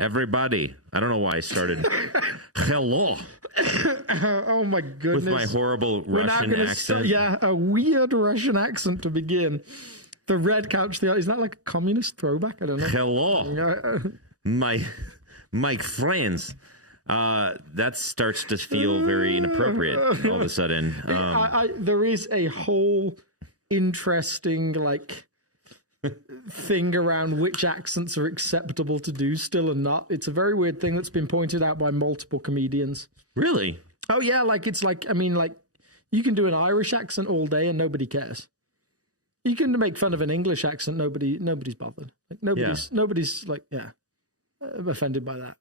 everybody. I don't know why I started hello. Oh my goodness. With my horrible Russian accent. A weird Russian accent to begin. The Red Couch Theology. Is that like a communist throwback? I don't know. Hello. My friends. That starts to feel very inappropriate all of a sudden. There is a whole interesting thing around which accents are acceptable to do still and not. It's a very weird thing that's been pointed out by multiple comedians. Really? Oh yeah, you can do an Irish accent all day and nobody cares. You can make fun of an English accent, nobody's bothered. Nobody's offended by that.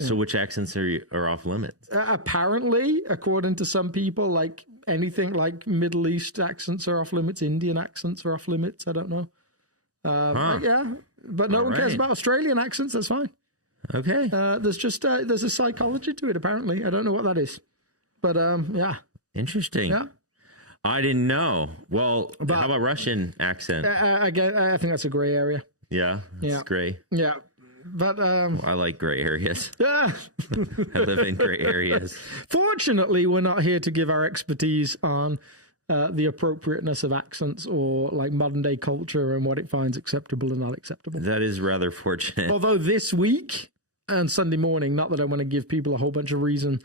So which accents are off limits? Apparently, according to some people, anything like Middle East accents are off limits, Indian accents are off limits. I don't know. But no one cares about Australian accents. That's fine. Okay. There's a psychology to it. Apparently, I don't know what that is, but interesting. Yeah. I didn't know. Well, how about Russian accent? I think that's a gray area. Yeah, it's gray. Yeah. But I like gray areas. Yeah. I live in gray areas. Fortunately, we're not here to give our expertise on the appropriateness of accents or modern day culture and what it finds acceptable and not acceptable. That is rather fortunate. Although this week and Sunday morning, not that I want to give people a whole bunch of reason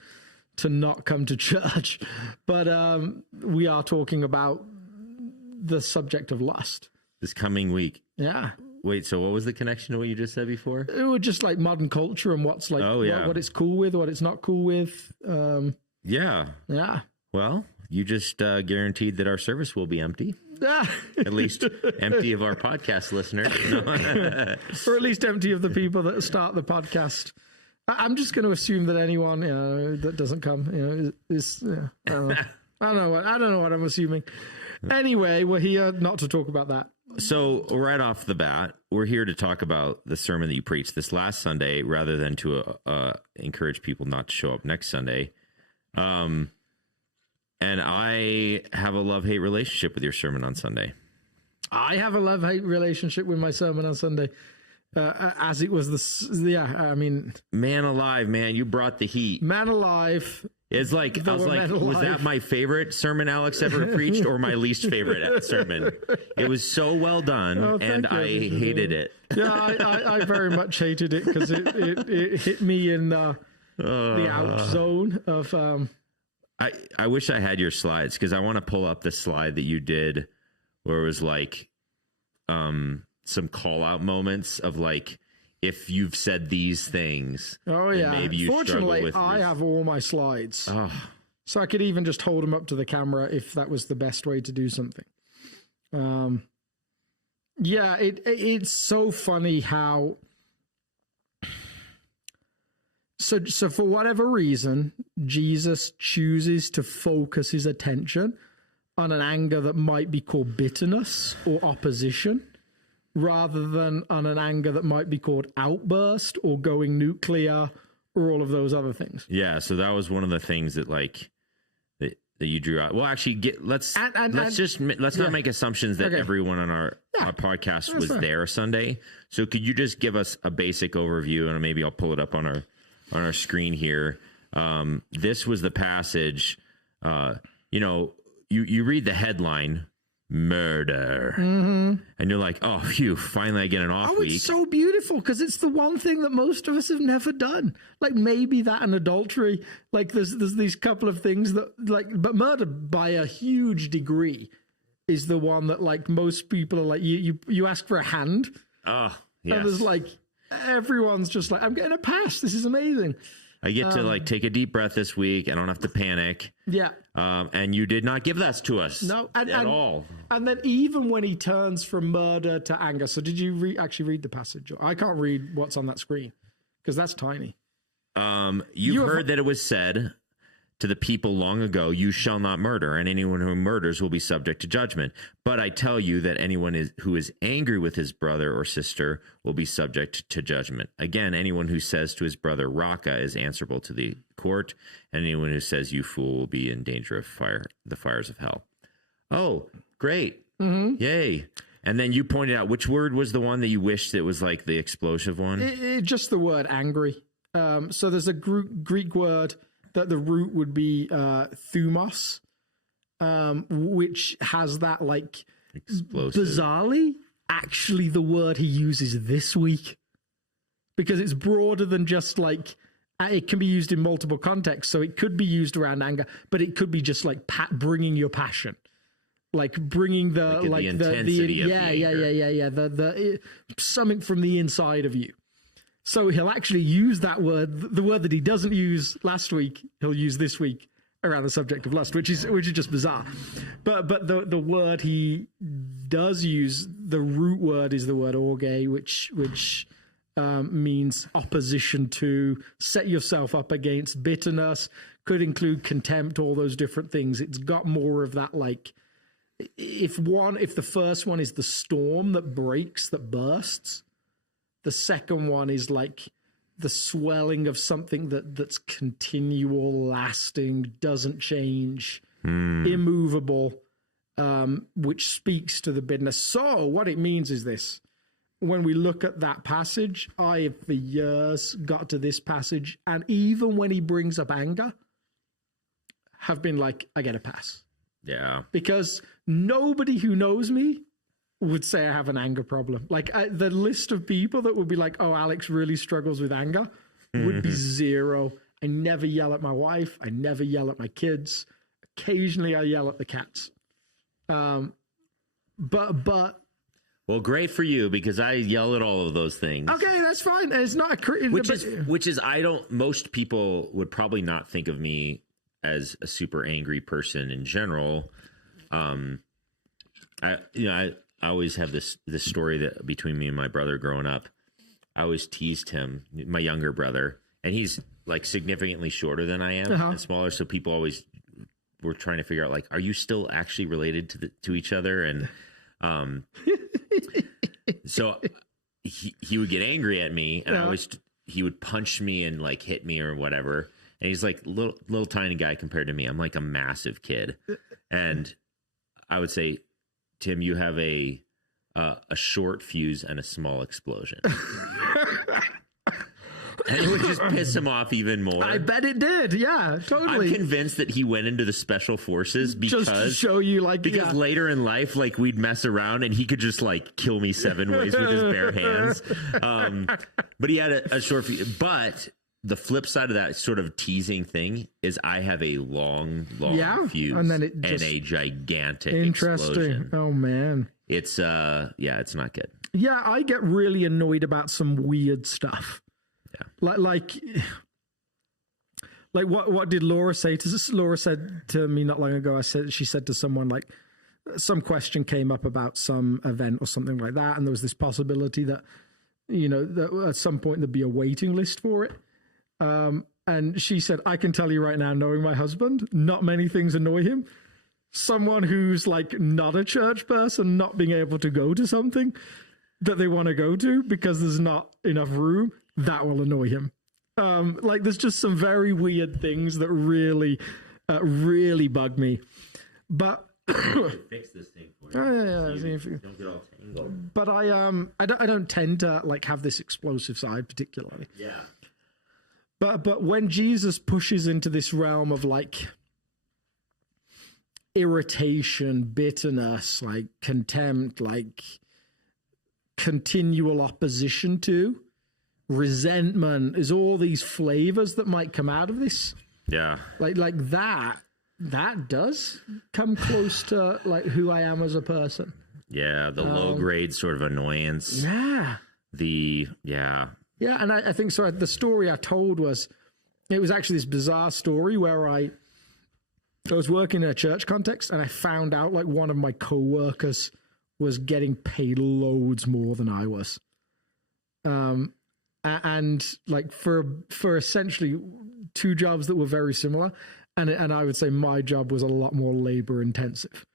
to not come to church, but we are talking about the subject of lust. This coming week. Yeah. Wait, so what was the connection to what you just said before? It was just modern culture and what's what it's cool with, what it's not cool with. Yeah. Well, you just guaranteed that our service will be empty. At least empty of our podcast listeners. Or at least empty of the people that start the podcast. I'm just going to assume that anyone that doesn't come, is. I don't know what I'm assuming. Anyway, we're here not to talk about that. So right off the bat, we're here to talk about the sermon that you preached this last Sunday, rather than to encourage people not to show up next Sunday. And I have a love-hate relationship with your sermon on Sunday. I have a love-hate relationship with my sermon on Sunday. As it was man alive, man, you brought the heat. Man alive. It's was that my favorite sermon Alex ever preached, or my least favorite sermon? It was so well done, and I hated it. Yeah, I very much hated it because it hit me in the out zone of. I wish I had your slides, because I want to pull up the slide that you did where it was some call out moments of if you've said these things. Oh yeah. Maybe you Fortunately, with I have all my slides. Oh. So I could even just hold them up to the camera if that was the best way to do something. It's so funny how. So for whatever reason, Jesus chooses to focus his attention on an anger that might be called bitterness or opposition, rather than on an anger that might be called outburst or going nuclear or all of those other things. Yeah, so that was one of the things that that you drew out. Well, actually, let's not make assumptions that everyone on our podcast was there Sunday. So could you just give us a basic overview, and maybe I'll pull it up on our screen here. This was the passage. You read the headline, murder, and you're like, oh, phew, finally I get an off week. It's so beautiful because it's the one thing that most of us have never done. Maybe that and adultery. There's these couple of things that but murder by a huge degree is the one that most people are you ask for a hand. Oh, yes. And there's everyone's just I'm getting a pass. This is amazing. I get to take a deep breath this week. I don't have to panic. Yeah. And you did not give that to us at all. And then even when he turns from murder to anger. So did you actually read the passage? I can't read what's on that screen because that's tiny. You heard that it was said to the people long ago, you shall not murder, and anyone who murders will be subject to judgment. But I tell you that anyone who is angry with his brother or sister will be subject to judgment. Again, anyone who says to his brother, Raka, is answerable to the court, and anyone who says, you fool, will be in danger of the fires of hell. Oh, great. Mm-hmm. Yay. And then you pointed out, which word was the one that you wished it was like the explosive one? Just the word angry. So there's a Greek word that the root would be thumos, which has that like Explosive. bizarrely actually the word he uses this week, because it's broader than just like, it can be used in multiple contexts. So it could be used around anger, but it could be just like bringing your passion, like bringing the intensity of the anger. the something from the inside of you. So he'll actually use that word, the word that he doesn't use last week, he'll use this week around the subject of lust, which is just bizarre. But the word he does use, the root word is the word orge, which means opposition to, set yourself up against, bitterness, could include contempt, all those different things. It's got more of that, like, if the first one is the storm that breaks, that bursts, the second one is like the swelling of something that's continual, lasting, doesn't change, immovable, which speaks to the bitterness. So what it means is this: when we look at that passage, I for years got to this passage, and even when he brings up anger, have been like, I get a pass. Yeah. Because nobody who knows me would say I have an anger problem. Like the list of people that would be like, oh, Alex really struggles with anger would be zero. I never yell at my wife. I never yell at my kids. Occasionally I yell at the cats. But well, great for you, because I yell at all of those things. okay, that's fine. It's not a which is most people would probably not think of me as a super angry person in general. I always have this story that between me and my brother growing up, I always teased him, my younger brother, and he's like significantly shorter than I am and smaller. So people always were trying to figure out, like, are you still actually related to each other? And so he would get angry at me, and he would punch me and like hit me or whatever. And he's like little tiny guy compared to me. I'm like a massive kid, and I would say, Tim, you have a short fuse and a small explosion. And it would just piss him off even more. I bet it did. Yeah, totally. I'm convinced that he went into the special forces because just to show you, like, later in life, like, we'd mess around and he could just like kill me 7 ways with his bare hands. But he had a short fuse. But the flip side of that sort of teasing thing is I have a long fuse and then a gigantic interesting explosion. Oh man, it's it's not good. Yeah, I get really annoyed about some weird stuff. Yeah, like what did Laura say to us? Laura said to me not long ago. She said to someone, like, some question came up about some event or something like that, and there was this possibility that, that at some point there'd be a waiting list for it. And she said, I can tell you right now, knowing my husband, not many things annoy him. Someone who's like not a church person, not being able to go to something that they want to go to because there's not enough room, that will annoy him. Like, there's just some very weird things that really, really bug me. But fix this thing for you. So don't get all tangled. But I don't tend to like have this explosive side particularly. Yeah. But when Jesus pushes into this realm of like irritation, bitterness, like contempt, like continual opposition to, resentment, is all these flavors that might come out of this. Yeah. Like that does come close to like who I am as a person. Yeah, the low grade sort of annoyance. Yeah. Yeah, and I think so. The story I told was actually this bizarre story where I was working in a church context, and I found out like one of my coworkers was getting paid loads more than I was, and like for essentially 2 jobs that were very similar, and I would say my job was a lot more labor intensive.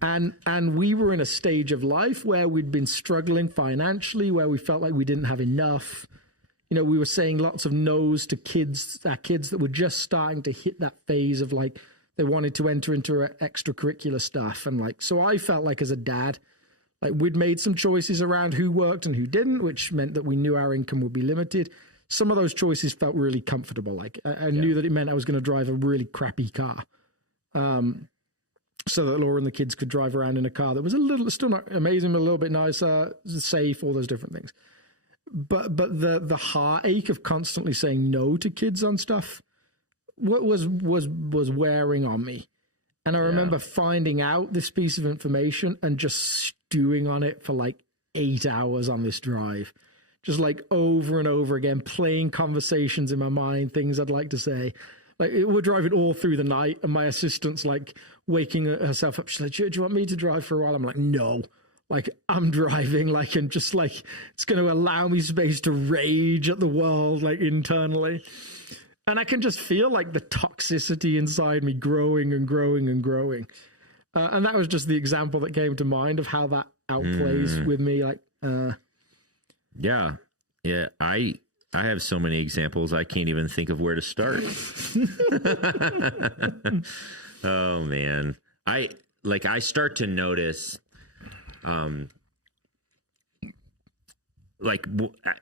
And we were in a stage of life where we'd been struggling financially, where we felt like we didn't have enough. We were saying lots of no's to our kids that were just starting to hit that phase of like, they wanted to enter into extracurricular stuff. And like, so I felt like as a dad, Like we'd made some choices around who worked and who didn't, which meant that we knew our income would be limited. Some of those choices felt really comfortable. Like I knew that it meant I was going to drive a really crappy car. So that Laura and the kids could drive around in a car that was still not amazing, but a little bit nicer, safe, all those different things. But the heartache of constantly saying no to kids on stuff was wearing on me. And I remember finding out this piece of information and just stewing on it for like 8 hours on this drive. Just like over and over again, playing conversations in my mind, things I'd like to say. Like we're driving all through the night, and my assistant's like waking herself up. She's like, "Do you want me to drive for a while?" I'm like, "No." Like I'm driving, like, and just like it's going to allow me space to rage at the world, like internally. And I can just feel like the toxicity inside me growing and growing and growing. And that was just the example that came to mind of how that outplays with me. Like, yeah. I have so many examples. I can't even think of where to start. Oh man. I start to notice,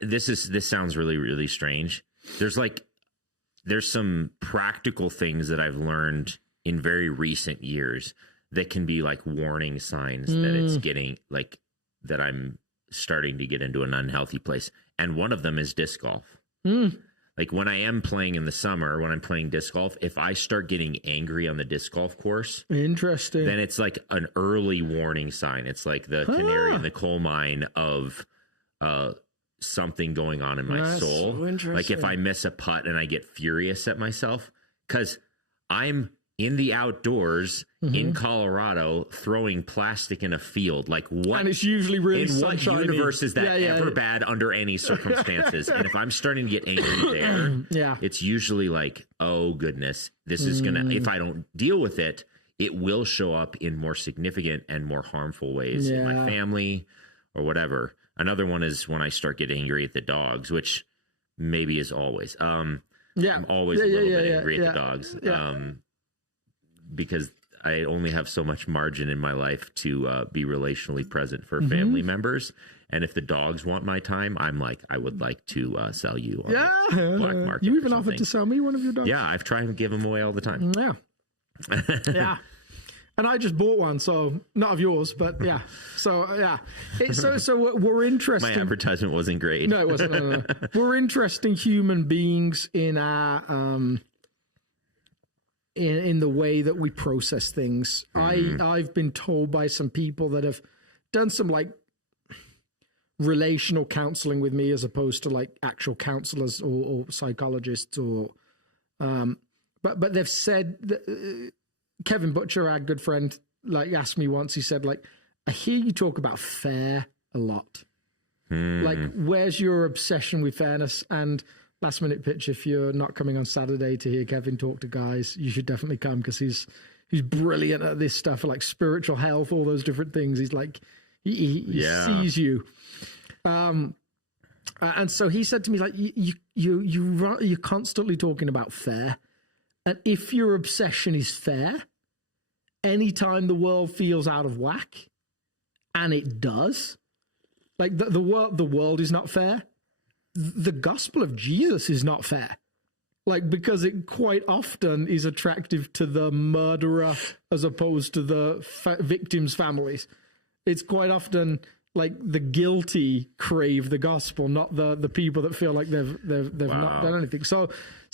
this sounds really, really strange. There's some practical things that I've learned in very recent years that can be like warning signs that it's getting like that I'm starting to get into an unhealthy place. And one of them is disc golf. Like when I am playing in the summer, when I'm playing disc golf, if I start getting angry on the disc golf course, interesting, then it's like an early warning sign. It's like the canary in the coal mine of something going on in my soul. So like if I miss a putt and I get furious at myself, because I'm in the outdoors in Colorado throwing plastic in a field. Like what? And it's usually really in sunshiny. What universe is that ever bad under any circumstances? And if I'm starting to get angry there, it's usually like, oh goodness, this is gonna. If I don't deal with it, it will show up in more significant and more harmful ways in my family or whatever. Another one is when I start getting angry at the dogs, which maybe is always. I'm always a little bit angry at the dogs. Because I only have so much margin in my life to be relationally present for family members. And if the dogs want my time, I'm like, I would like to sell you on the black market. You even offered to sell me one of your dogs? Yeah, I've tried to give them away all the time. Yeah. And I just bought one, so not of yours, but yeah. So yeah, so we're interesting. My advertisement wasn't great. No, it wasn't. No. We're interesting human beings in our in the way that we process things. I've been told by some people that have done some like relational counseling with me, as opposed to like actual counselors or psychologists, or but they've said that, Kevin Butcher, our good friend, like asked me once, he said, like, I hear you talk about fair a lot. Like, where's your obsession with fairness? And last minute pitch, if you're not coming on Saturday to hear Kevin talk to guys, you should definitely come, because he's brilliant at this stuff, like spiritual health, all those different things. He's like, he sees you. And so he said to me, like, you're constantly talking about fair. And if your obsession is fair, anytime the world feels out of whack, and it does, like the world is not fair. The gospel of Jesus is not fair. Like, because it quite often is attractive to the murderer as opposed to the victims' families. It's quite often like the guilty crave the gospel, not the people that feel like they've not done anything. So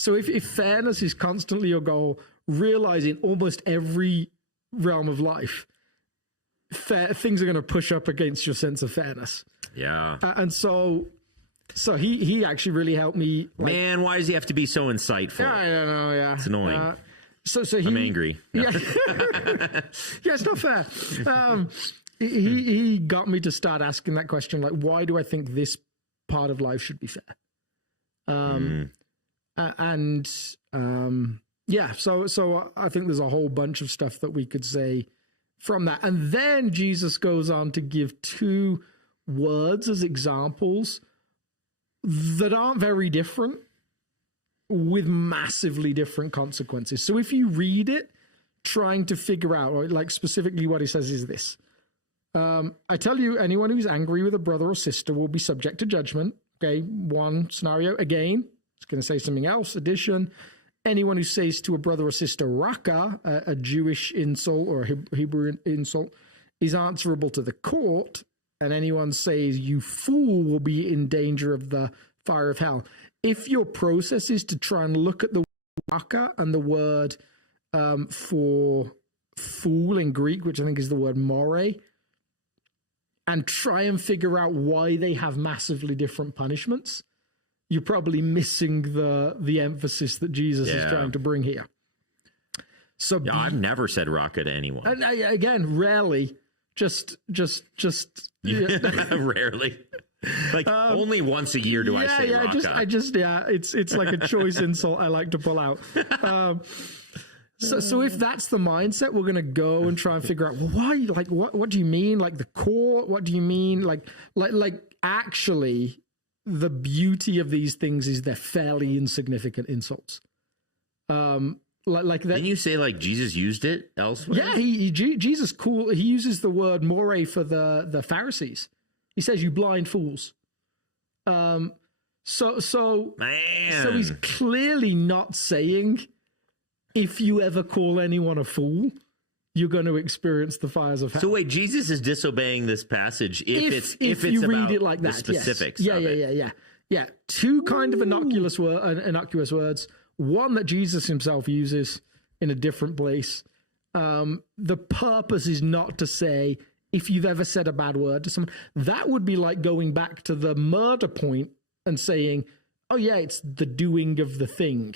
if fairness is constantly your goal, realizing almost every realm of life, things are going to push up against your sense of fairness. Yeah. And so he actually really helped me. Like, man, why does he have to be so insightful? Yeah, I don't know. Yeah, it's annoying. I'm angry. No. Yeah, it's not fair. He got me to start asking that question, like, why do I think this part of life should be fair? So I think there's a whole bunch of stuff that we could say from that. And then Jesus goes on to give two words as examples that aren't very different, with massively different consequences. So if you read it, trying to figure out, or like specifically what he says is this: I tell you, anyone who's angry with a brother or sister will be subject to judgment. Okay, one scenario. Again, it's going to say something else. Addition. Anyone who says to a brother or sister, raka, a Jewish insult or a Hebrew insult, is answerable to the court. And anyone says, you fool, will be in danger of the fire of hell. If your process is to try and look at the raka and the word for fool in Greek, which I think is the word more, and try and figure out why they have massively different punishments, you're probably missing the emphasis that Jesus is trying to bring here. So I've never said raka to anyone. And again, rarely. Just Rarely. Like only once a year do I say raka. It's like a choice insult I like to pull out. So if that's the mindset, we're going to go and try and figure out, well, why? Like, what do you mean? Like the core? What do you mean? Like actually, the beauty of these things is they're fairly insignificant insults. Like that. Didn't you say like Jesus used it elsewhere? Yeah, Jesus he uses the word more for the Pharisees. He says, "You blind fools." So he's clearly not saying, if you ever call anyone a fool, you're going to experience the fires of hell. So wait, Jesus is disobeying this passage if it's you read about it like that, the specifics. Yes. Yeah. Two kind of innocuous words. One that Jesus himself uses in a different place. The purpose is not to say, if you've ever said a bad word to someone, that would be like going back to the murder point and saying, oh yeah, it's the doing of the thing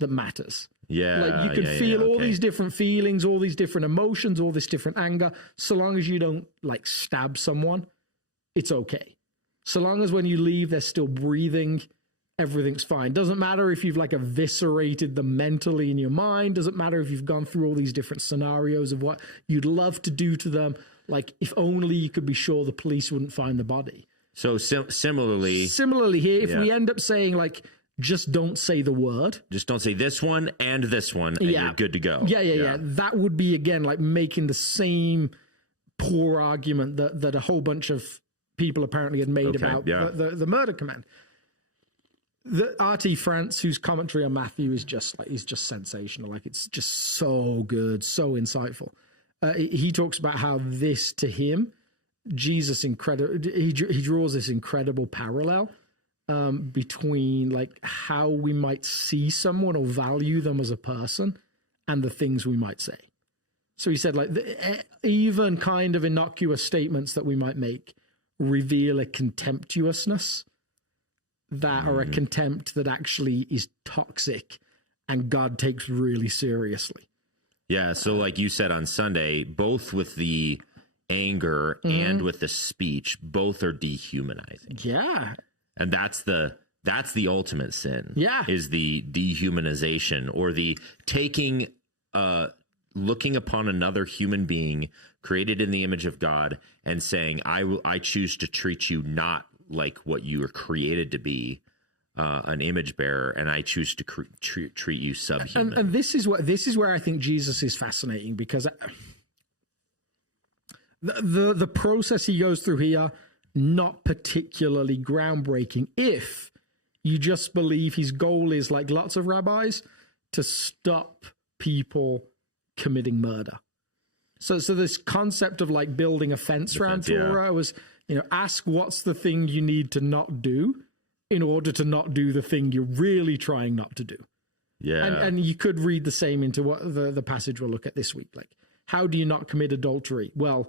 that matters. Yeah. Like you can feel all these different feelings, all these different emotions, all this different anger. So long as you don't like stab someone, it's okay. So long as when you leave, they're still breathing, everything's fine. Doesn't matter if you've like eviscerated them mentally in your mind. Doesn't matter if you've gone through all these different scenarios of what you'd love to do to them. Like if only you could be sure the police wouldn't find the body. So similarly here, if we end up saying like, just don't say the word. Just don't say this one and this one, and you're good to go. Yeah. That would be, again, like making the same poor argument that a whole bunch of people apparently had made about the murder command. The R.T. France, whose commentary on Matthew is just sensational. Like it's just so good, so insightful. He talks about how this, to him, Jesus he draws this incredible parallel between like how we might see someone or value them as a person and the things we might say. So he said like even kind of innocuous statements that we might make reveal a contemptuousness that or a contempt that actually is toxic and God takes really seriously. Yeah. So like you said on Sunday, both with the anger and with the speech, both are dehumanizing. Yeah. And that's the ultimate sin. Yeah. Is the dehumanization or the taking, looking upon another human being created in the image of God and saying, I choose to treat you not like what you were created to be, an image bearer, and I choose to treat you subhuman. And this is where I think Jesus is fascinating, because the process he goes through here, not particularly groundbreaking if you just believe his goal is, like lots of rabbis, to stop people committing murder. So this concept of like building a fence around Torah was, ask what's the thing you need to not do in order to not do the thing you're really trying not to do. Yeah. And you could read the same into what the passage we'll look at this week. Like, how do you not commit adultery? Well,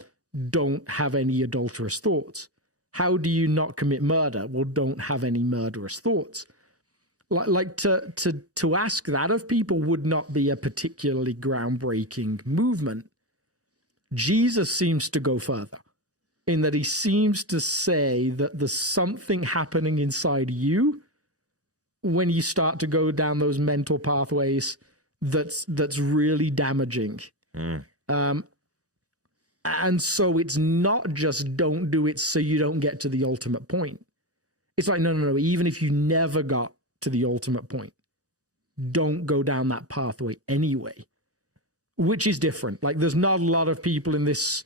don't have any adulterous thoughts. How do you not commit murder? Well, don't have any murderous thoughts. Like to ask that of people would not be a particularly groundbreaking movement. Jesus seems to go further in that he seems to say that there's something happening inside you when you start to go down those mental pathways that's really damaging. And so it's not just don't do it so you don't get to the ultimate point. It's like, no. Even if you never got to the ultimate point, don't go down that pathway anyway, which is different. Like there's not a lot of people in this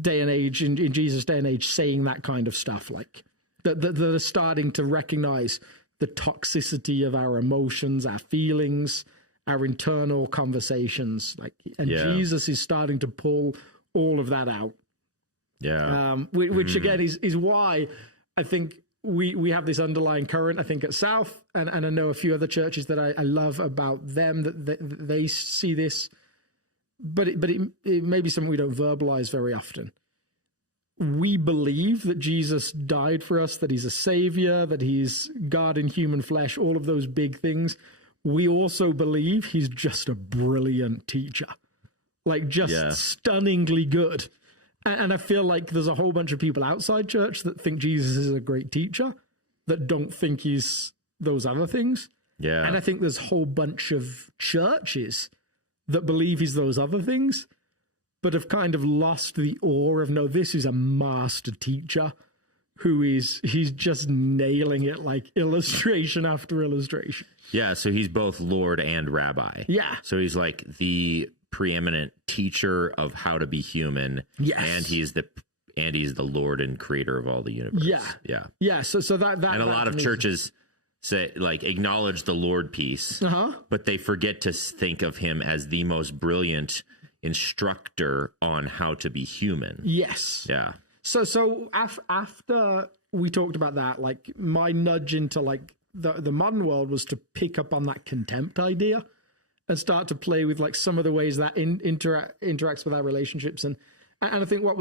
day and age, in Jesus' day and age, saying that kind of stuff, like that are starting to recognize the toxicity of our emotions, our feelings, our internal conversations, like, and Jesus is starting to pull all of that out. Yeah. Which again is why I think we have this underlying current, I think, at South, and I know a few other churches that I love about them, that they see this, but it may be something we don't verbalize very often. We believe that Jesus died for us, that he's a savior, that he's God in human flesh, all of those big things. We also believe he's just a brilliant teacher, like just stunningly good. And I feel like there's a whole bunch of people outside church that think Jesus is a great teacher, that don't think he's those other things. Yeah. And I think there's a whole bunch of churches that believe he's those other things, but have kind of lost the awe of, no, this is a master teacher he's just nailing it, like illustration after illustration. Yeah, so he's both Lord and Rabbi. Yeah. So he's like the preeminent teacher of how to be human. Yes. And he's the Lord and creator of all the universe. Yeah. Yeah. Yeah. So that and a lot of churches say, like, acknowledge the Lord piece, but they forget to think of him as the most brilliant instructor on how to be human. Yes. Yeah. So after we talked about that, like, my nudge into like the modern world was to pick up on that contempt idea and start to play with like some of the ways that interacts with our relationships. And I think what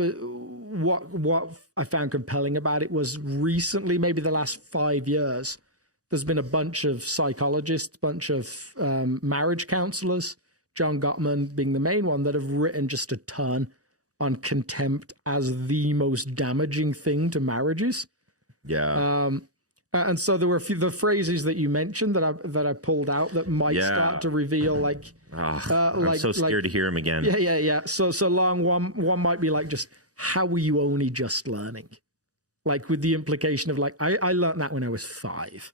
I found compelling about it was recently, maybe the last 5 years, there's been a bunch of psychologists, bunch of marriage counselors, John Gottman being the main one, that have written just a ton on contempt as the most damaging thing to marriages. Yeah. And so there were a few the phrases that you mentioned that I pulled out that might start to reveal, like, I'm so scared to hear him again. Yeah. So long one might be like, just, how were you only just learning? Like, with the implication of like, I learned that when I was 5.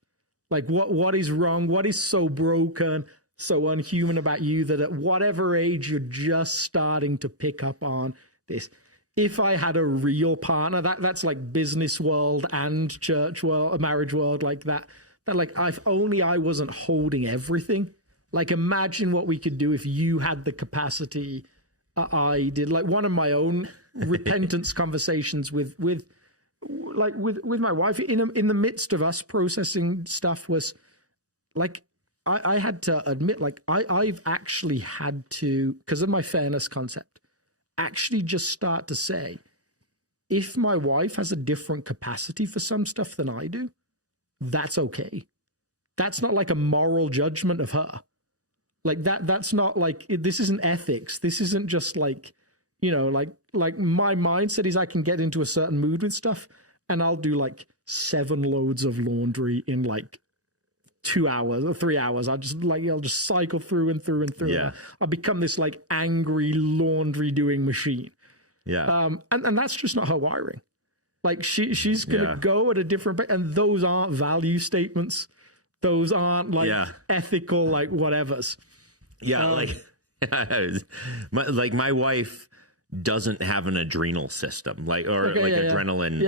Like, what is wrong? What is so broken, so unhuman about you that at whatever age you're just starting to pick up on this? If I had a real partner, that's like business world and church world, marriage world, like that like, if only I wasn't holding everything. Like, imagine what we could do if you had the capacity I did. Like, one of my own repentance conversations with my wife in the midst of us processing stuff was like, I had to admit, like, I've actually had to, because of my fairness concept, actually just start to say, if my wife has a different capacity for some stuff than I do, that's okay. That's not like a moral judgment of her. Like, that's not like, this isn't ethics. This isn't just like, like my mindset is I can get into a certain mood with stuff and I'll do like 7 loads of laundry in like 2 hours or 3 hours. I'll just cycle through and through and through. Yeah. I'll become this like angry laundry doing machine. Yeah. And that's just not her wiring. Like, she's going to go at a different, and those aren't value statements. Those aren't like ethical, like whatevers. Yeah. My wife doesn't have an adrenal system, adrenaline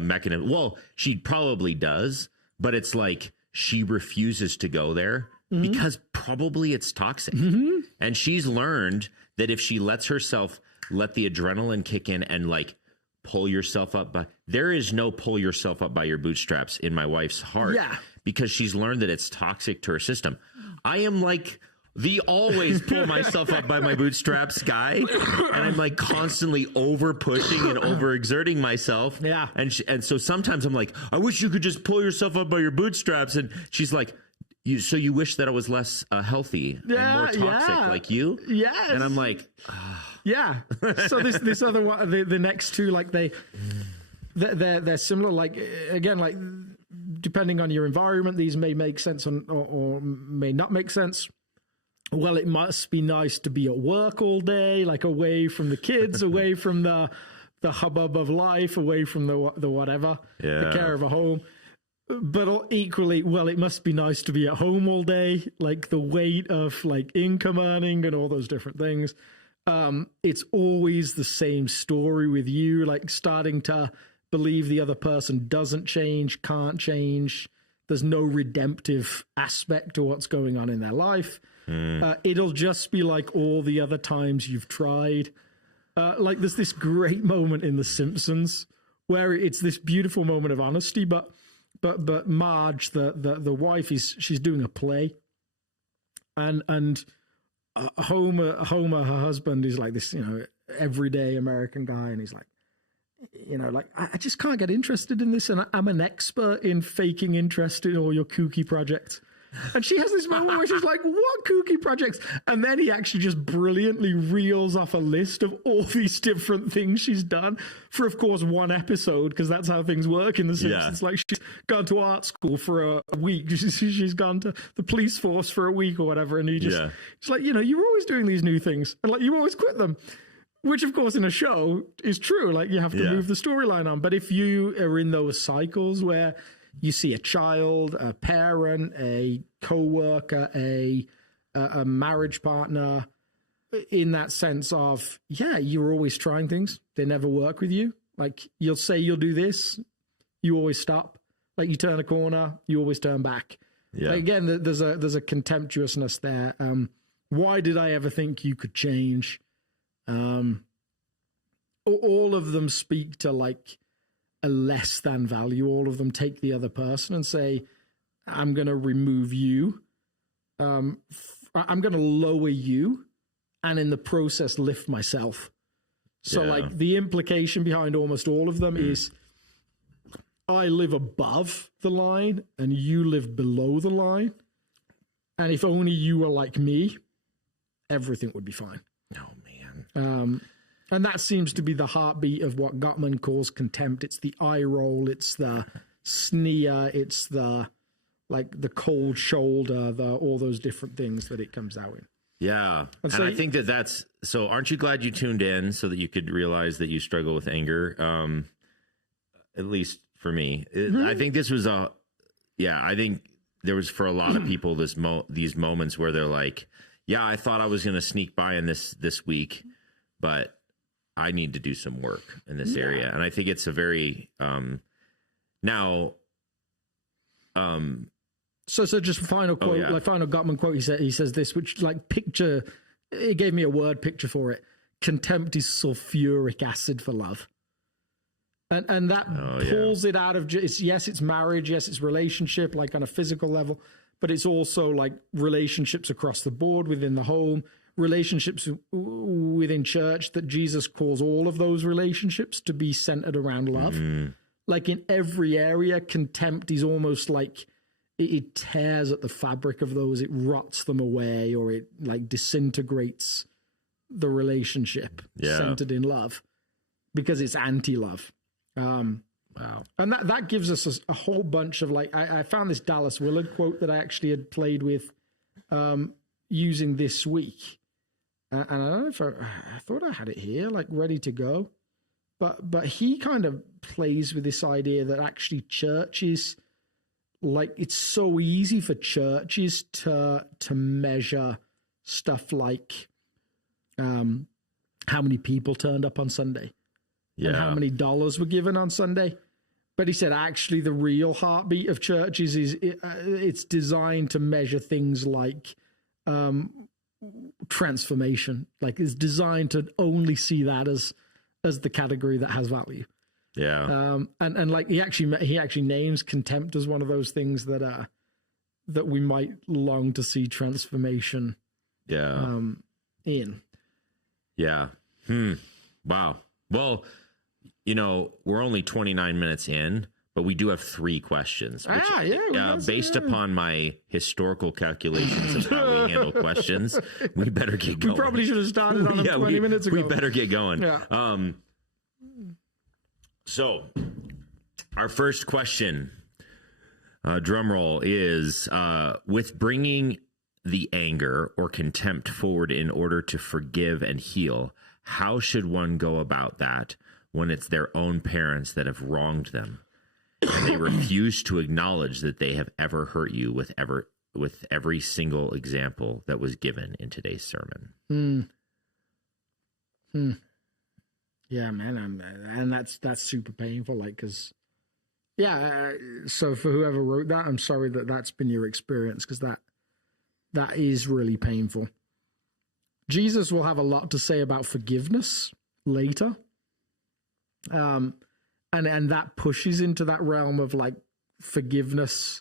mechanism. Well, she probably does, but it's like, she refuses to go there because probably it's toxic. And she's learned that if she lets herself let the adrenaline kick in and like pull yourself up there is no pull yourself up by your bootstraps in my wife's heart, because she's learned that it's toxic to her system. I am like the always pull myself up by my bootstraps guy, and I'm like constantly over pushing and over exerting myself. Yeah. And so sometimes I'm like, I wish you could just pull yourself up by your bootstraps. And she's like, so you wish that I was less healthy and more toxic like you? Yes. And I'm like, yeah. So this other one, the next two, like they're similar. Like, again, like, depending on your environment, these may make sense or may not make sense. Well, it must be nice to be at work all day, like away from the kids, away from the hubbub of life, away from the whatever, the care of a home. But equally, well, it must be nice to be at home all day, like the weight of like income earning and all those different things. It's always the same story with you, like starting to believe the other person doesn't change, can't change. There's no redemptive aspect to what's going on in their life. It'll just be like all the other times you've tried. Like there's this great moment in The Simpsons where it's this beautiful moment of honesty, but Marge, the wife, she's doing a play, and Homer, her husband, is like this, everyday American guy, and he's like, like, I just can't get interested in this, and I'm an expert in faking interest in all your kooky projects. And she has this moment where she's like, what kooky projects? And then he actually just brilliantly reels off a list of all these different things she's done for, of course, one episode, because that's how things work in The Simpsons. Like, she's gone to art school for a week. She's gone to the police force for a week or whatever. And it's like, you're always doing these new things. And like, you always quit them. Which, of course, in a show is true. Like, you have to move the storyline on. But if you are in those cycles where you see a child, a parent, a co-worker, a marriage partner, in that sense of, you're always trying things. They never work with you. Like, you'll say you'll do this, you always stop. Like, you turn a corner, you always turn back. Yeah. Like, again, there's a contemptuousness there. Why did I ever think you could change? All of them speak to like a less than value. All of them take the other person and say, I'm going to remove you. I'm going to lower you, and in the process lift myself. So like the implication behind almost all of them is I live above the line and you live below the line. And if only you were like me, everything would be fine. Oh, man. And that seems to be the heartbeat of what Gottman calls contempt. It's the eye roll, it's the sneer, it's the cold shoulder, all those different things that it comes out in. Yeah. And so, I think that's so. Aren't you glad you tuned in so that you could realize that you struggle with anger? At least for me, I think this was I think there was for a lot of people these moments where they're like, I thought I was going to sneak by in this week, but I need to do some work in this area. And I think it's a very, So just final quote, final Gottman quote. He says this, which it gave me a word picture for it. Contempt is sulfuric acid for love. And that pulls it out of, it's marriage, it's relationship, like on a physical level, but it's also like relationships across the board within the home, relationships within church, that Jesus calls all of those relationships to be centered around love. Like in every area, contempt is almost like it tears at the fabric of those, it rots them away, or it like disintegrates the relationship centered in love, because it's anti-love. Wow. And that gives us a whole bunch of I found this Dallas Willard quote that I actually had played with using this week. And I don't know if I thought I had it here, like ready to go. But he kind of plays with this idea that actually churches, like it's so easy for churches to measure stuff like how many people turned up on Sunday and how many dollars were given on Sunday. But he said actually the real heartbeat of churches is it's designed to measure things like transformation. Like it's designed to only see that as the category that has value. Yeah. And like he actually names contempt as one of those things that we might long to see transformation. In. Yeah. Wow. Well, we're only 29 minutes in, but we do have 3 questions. Which, based upon my historical calculations of how we handle questions, we better get going. We probably should have started on 20 minutes ago. We better get going. Yeah. So, our first question, drum roll, is with bringing the anger or contempt forward in order to forgive and heal, how should one go about that when it's their own parents that have wronged them and they refuse to acknowledge that they have ever hurt you with every single example that was given in today's sermon? Yeah, man, and that's super painful. Like, because so for whoever wrote that, I'm sorry that that's been your experience, because that is really painful. Jesus will have a lot to say about forgiveness later, and that pushes into that realm of like forgiveness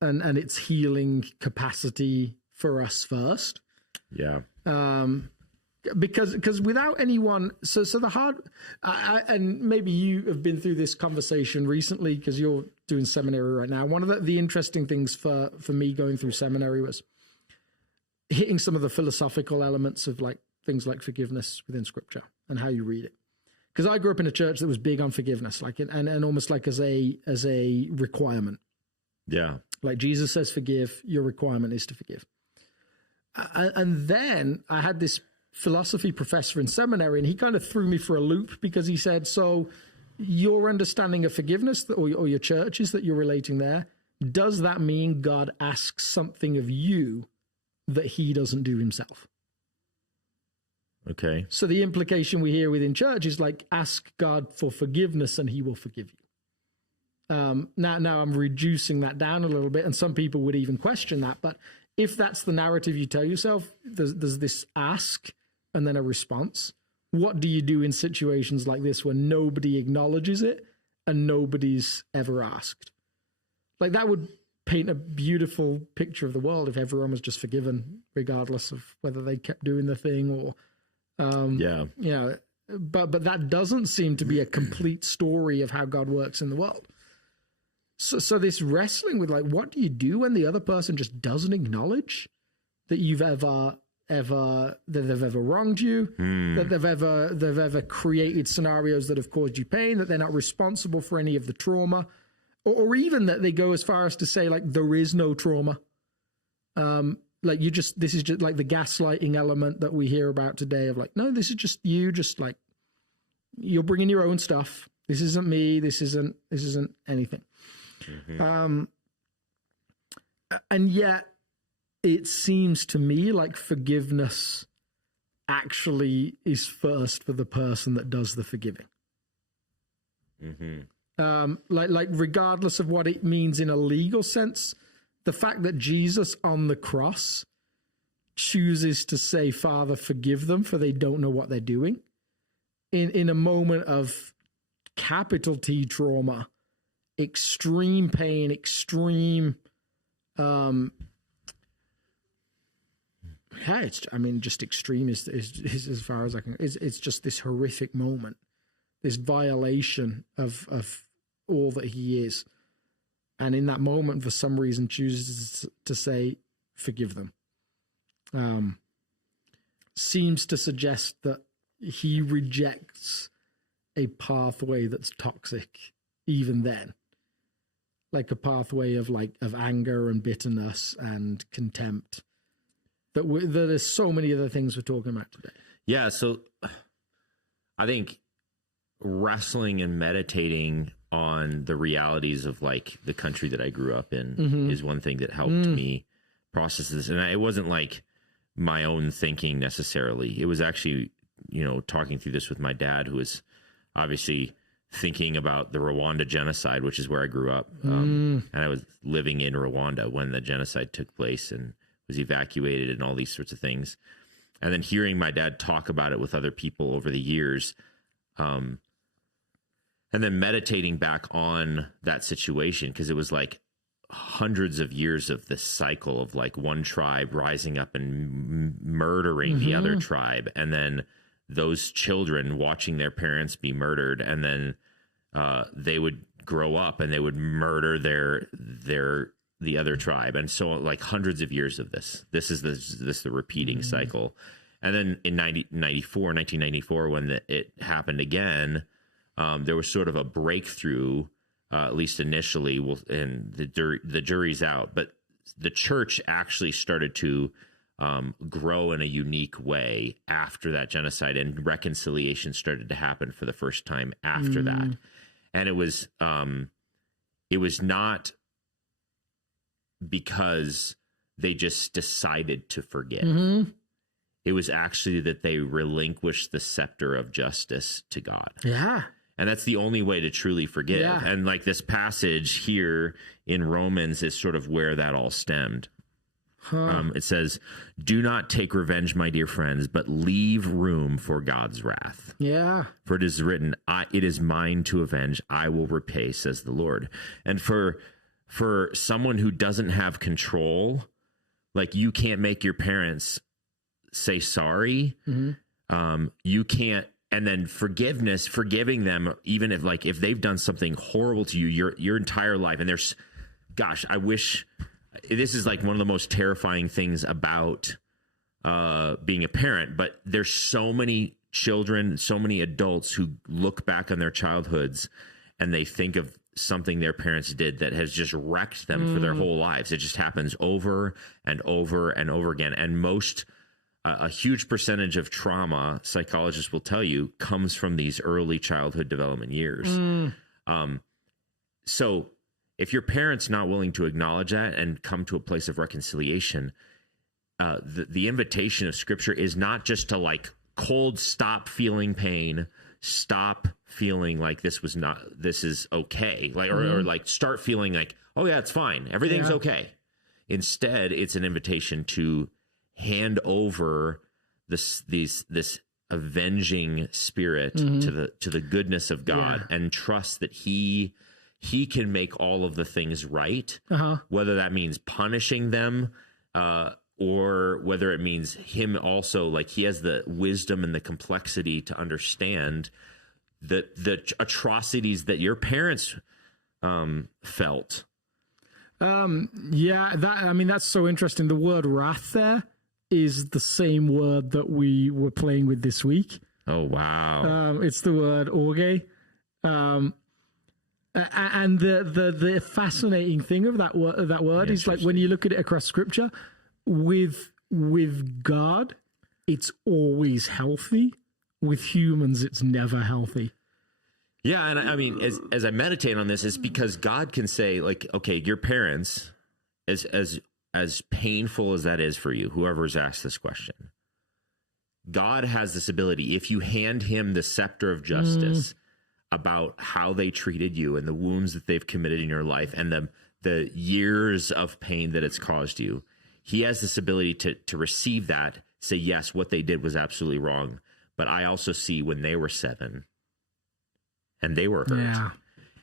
and its healing capacity for us first. Yeah. Because without anyone, so the hard, and maybe you have been through this conversation recently because you're doing seminary right now. One of the interesting things for me going through seminary was hitting some of the philosophical elements of like things like forgiveness within Scripture and how you read it. Because I grew up in a church that was big on forgiveness, like and almost like as a requirement. Yeah. Like Jesus says, forgive. Your requirement is to forgive. And then I had this philosophy professor in seminary, and he kind of threw me for a loop because he said, so your understanding of forgiveness or your churches that you're relating there, does that mean God asks something of you that he doesn't do himself? Okay. So the implication we hear within church is like, ask God for forgiveness and he will forgive you. Now I'm reducing that down a little bit, and some people would even question that. But if that's the narrative you tell yourself, there's this ask and then a response. What do you do in situations like this where nobody acknowledges it and nobody's ever asked? Like, that would paint a beautiful picture of the world if everyone was just forgiven, regardless of whether they kept doing the thing or, but that doesn't seem to be a complete story of how God works in the world. So this wrestling with like, what do you do when the other person just doesn't acknowledge that you've ever that they've ever wronged you, that they've ever created scenarios that have caused you pain, that they're not responsible for any of the trauma, or even that they go as far as to say like there is no trauma. Like this is just like the gaslighting element that we hear about today of like, no, this is just you, just like you're bringing your own stuff. This isn't me. This isn't anything. Mm-hmm. And yet it seems to me like forgiveness actually is first for the person that does the forgiving. Mm-hmm. Like regardless of what it means in a legal sense, the fact that Jesus on the cross chooses to say, Father, forgive them, for they don't know what they're doing, in a moment of capital T trauma, extreme pain, extreme, just extreme is as far as I can. It's just this horrific moment, this violation of all that he is, and in that moment, for some reason, chooses to say, "Forgive them." Seems to suggest that he rejects a pathway that's toxic, even then. Like a pathway of anger and bitterness and contempt. That there's so many other things we're talking about today. Yeah, so I think wrestling and meditating on the realities of like the country that I grew up in is one thing that helped me process this. And it wasn't like my own thinking necessarily. It was actually, talking through this with my dad, who was obviously thinking about the Rwanda genocide, which is where I grew up. And I was living in Rwanda when the genocide took place and was evacuated and all these sorts of things. And then hearing my dad talk about it with other people over the years, and then meditating back on that situation, because it was like hundreds of years of this cycle of like one tribe rising up and murdering the other tribe, and then those children watching their parents be murdered, and then they would grow up and they would murder the other tribe, and so like hundreds of years of this. This is the repeating cycle. And then in 1994, when it happened again, there was sort of a breakthrough, at least initially, and the jury's out, but the church actually started to grow in a unique way after that genocide, and reconciliation started to happen for the first time after that. And it was not because they just decided to forget. It was actually that they relinquished the scepter of justice to God. Yeah. And that's the only way to truly forgive. Yeah. And like this passage here in Romans is sort of where that all stemmed. It says, "Do not take revenge, my dear friends, but leave room for God's wrath. Yeah. For it is written, it is mine to avenge. I will repay, says the Lord." And for someone who doesn't have control, like you can't make your parents say sorry. You can't. And then forgiving them, even if they've done something horrible to you your entire life. And I wish, this is like one of the most terrifying things about being a parent, but there's so many children, so many adults who look back on their childhoods and they think of something their parents did that has just wrecked them for their whole lives. It just happens over and over and over again. And a huge percentage of trauma, psychologists will tell you, comes from these early childhood development years. So if your parent's not willing to acknowledge that and come to a place of reconciliation, the invitation of Scripture is not just to like cold stop feeling pain, stop feeling like this is okay, like or like start feeling like, oh yeah, it's fine, everything's okay. Instead, it's an invitation to hand over this avenging spirit to the goodness of God and trust that He can make all of the things right, whether that means punishing them or whether it means Him also, like He has the wisdom and the complexity to understand the atrocities that your parents felt. That's so interesting. The word wrath there is the same word that we were playing with this week. Oh, wow. It's the word orge. And the fascinating thing of that word is, like, when you look at it across Scripture, with God, it's always healthy. With humans, it's never healthy. Yeah, and I mean, as I meditate on this, it's because God can say, like, okay, your parents, as painful as that is for you, whoever's asked this question, God has this ability, if you hand Him the scepter of justice about how they treated you and the wounds that they've committed in your life and the years of pain that it's caused you, He has this ability to receive that, say, yes, what they did was absolutely wrong, but I also see when they were 7 and they were hurt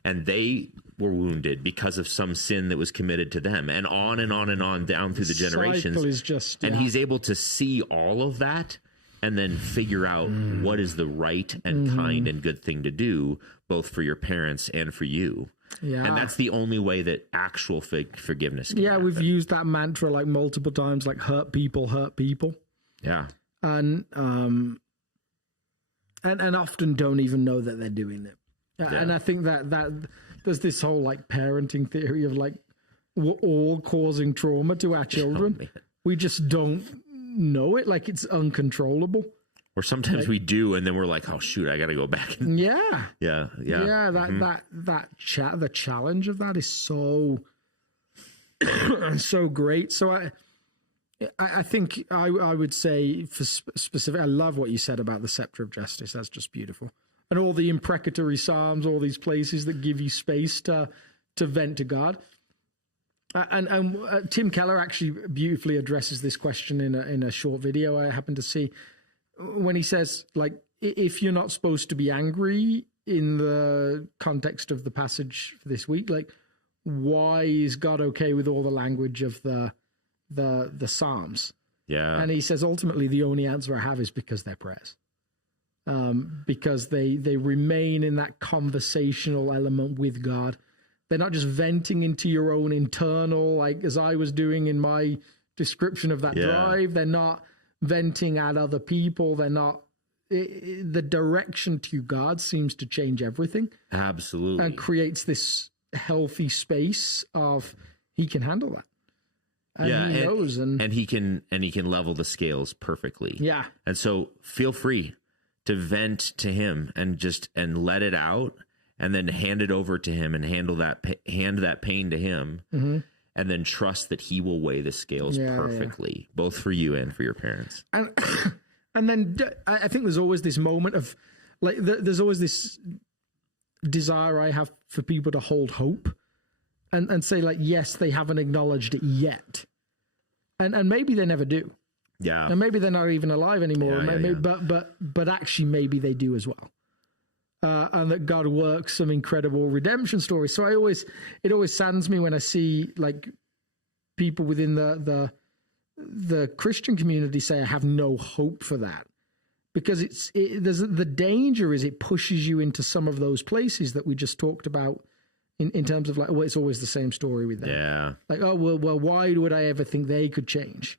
and they were wounded because of some sin that was committed to them, and on and on and on down through the generations. Cycle is just, and He's able to see all of that and then figure out what is the right and kind and good thing to do, both for your parents and for you. Yeah. And that's the only way that actual forgiveness can happen. We've used that mantra like multiple times, like hurt people. Yeah. And often don't even know that they're doing it. Yeah. And I think that there's this whole like parenting theory of like we're all causing trauma to our children. We just don't know it, like it's uncontrollable. Or sometimes we do, and then we're like, "Oh shoot, I got to go back." The challenge of that is so so great. So I think I would say for specific. I love what you said about the scepter of justice. That's just beautiful, and all the imprecatory psalms, all these places that give you space to vent to God. And Tim Keller actually beautifully addresses this question in a short video I happened to see, when he says, like, if you're not supposed to be angry in the context of the passage for this week, like, why is God okay with all the language of the Psalms? Yeah. And he says, ultimately, the only answer I have is because they're prayers. Because they remain in that conversational element with God. They're not just venting into your own internal, like as I was doing in my description of that drive. They're not venting at other people. They're not. The direction to God seems to change everything. Absolutely. And creates this healthy space of He can handle that. And He knows. And he can level the scales perfectly. Yeah. And so feel free to vent to Him and let it out. And then hand it over to Him and hand that pain to Him. and then trust that he will weigh the scales perfectly, both for you and for your parents. And then I think there's always this moment of, like, there's always this desire I have for people to hold hope and say, like, yes, they haven't acknowledged it yet. And maybe they never do. Yeah. And maybe they're not even alive anymore. But actually maybe they do as well. And that God works some incredible redemption stories. So it always saddens me when I see, like, people within the Christian community say, I have no hope for that. Because there's the danger is it pushes you into some of those places that we just talked about in terms of, like, well, it's always the same story with them. Yeah. Like, oh, well, why would I ever think they could change?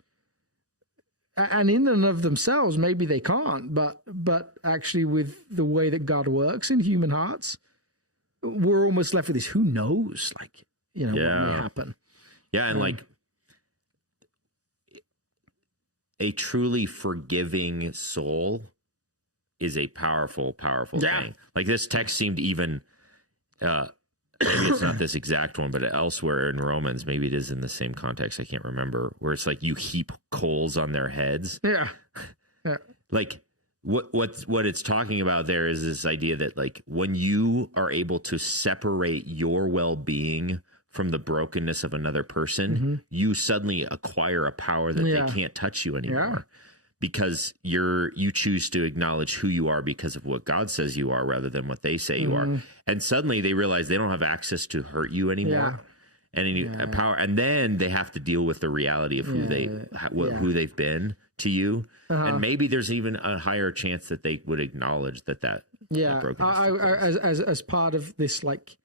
And in and of themselves, maybe they can't, but actually with the way that God works in human hearts, we're almost left with this, who knows, like, what may happen. Yeah, and like a truly forgiving soul is a powerful, powerful thing. Like, this text seemed even, maybe it's not this exact one, but elsewhere in Romans, maybe it is in the same context, I can't remember, where it's like you heap coals on their heads. Yeah. Like, what it's talking about there is this idea that, like, when you are able to separate your well-being from the brokenness of another person, you suddenly acquire a power that they can't touch you anymore. Because you choose to acknowledge who you are because of what God says you are rather than what they say you are. And suddenly they realize they don't have access to hurt you anymore. And any power, and then they have to deal with the reality of who who they've been to you. And maybe there's even a higher chance that they would acknowledge that brokenness. As part of this, like,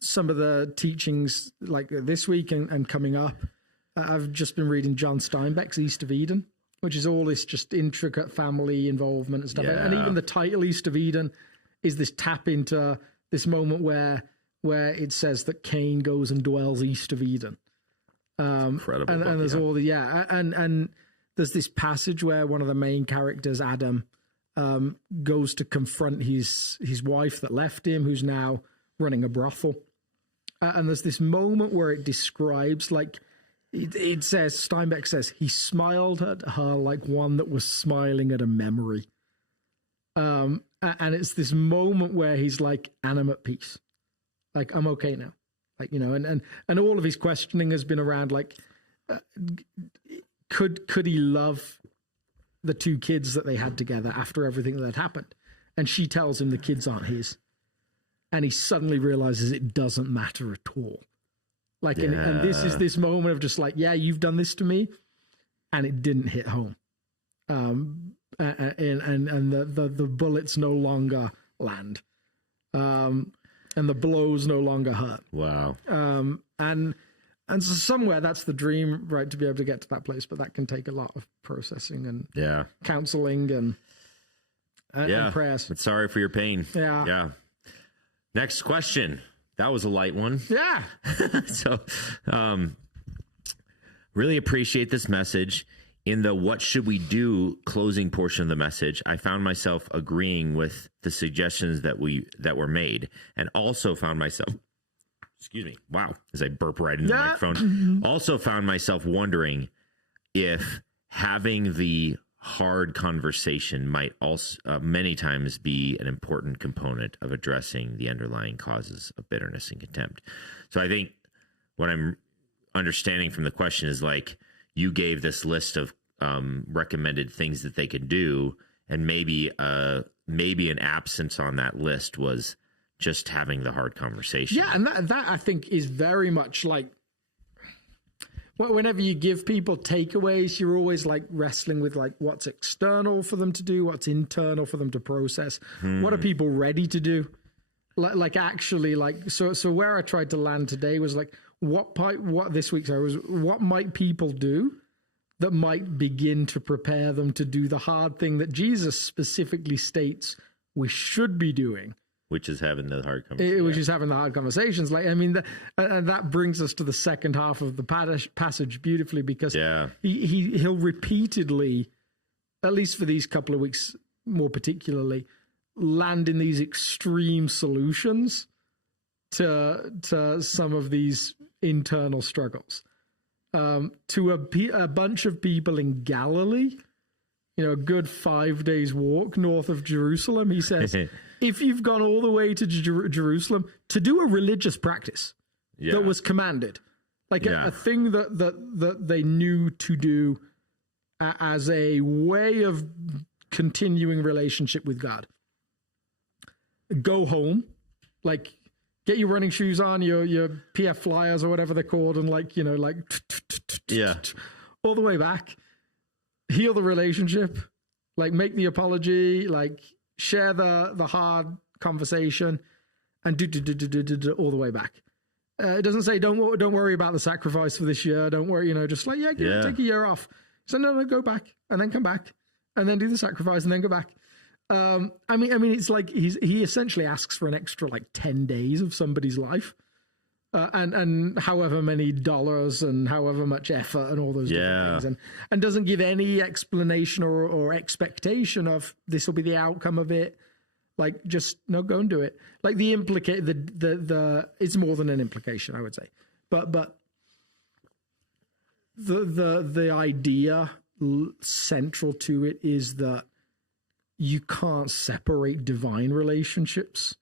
some of the teachings, like this week and coming up, I've just been reading John Steinbeck's East of Eden, which is all this just intricate family involvement and stuff. And even the title East of Eden is this tap into this moment where it says that Cain goes and dwells east of Eden. Incredible. And there's all the, and there's this passage where one of the main characters, Adam, goes to confront his wife that left him, who's now running a brothel. And there's this moment where it describes, like, it says, Steinbeck says, he smiled at her like one that was smiling at a memory. And it's this moment where he's like, I'm at peace. Like, I'm okay now. Like, and all of his questioning has been around, like, could he love the two kids that they had together after everything that had happened? And she tells him the kids aren't his. And he suddenly realizes it doesn't matter at all. Like, and this is this moment of just like, you've done this to me, and it didn't hit home. And the bullets no longer land. And the blows no longer hurt. Wow. And so somewhere that's the dream, right, to be able to get to that place, but that can take a lot of processing and counseling and prayers. But sorry for your pain. Yeah. Next question. That was a light one. Yeah. So, really appreciate this message. In the what should we do closing portion of the message, I found myself agreeing with the suggestions that were made, and also found myself, as I burp right into the microphone, also found myself wondering if having the hard conversation might also many times be an important component of addressing the underlying causes of bitterness and contempt. So I think what I'm understanding from the question is, like, you gave this list of recommended things that they could do, and maybe an absence on that list was just having the hard conversation. Yeah, and that I think is very much like, whenever you give people takeaways, you're always like wrestling with, like, what's external for them to do, what's internal for them to process. What are people ready to do? Like actually, like, so where I tried to land today was like, what this week's was, what might people do that might begin to prepare them to do the hard thing that Jesus specifically states we should be doing. Which is having the hard conversations. Which is having the hard conversations. Like, I mean, and that brings us to the second half of the passage beautifully, because he'll repeatedly, at least for these couple of weeks more particularly, land in these extreme solutions to some of these internal struggles. To a bunch of people in Galilee, a good 5 days walk north of Jerusalem, he says, if you've gone all the way to Jerusalem to do a religious practice that was commanded, like a thing that they knew to do as a way of continuing relationship with God. Go home, like get your running shoes on, your PF flyers or whatever they're called, and all the way back, heal the relationship, like make the apology, like share the hard conversation, and do all the way back. It doesn't say don't worry about the sacrifice for this year. Don't worry, just like take a year off. So no, go back and then come back and then do the sacrifice and then go back. I mean, it's like he essentially asks for an extra 10 days of somebody's life, and however many dollars and however much effort and all those different things, and doesn't give any explanation or expectation of this will be the outcome of it. Like, just no, go and do it. Like the it's more than an implication, I would say, but the idea central to it is that you can't separate divine relationships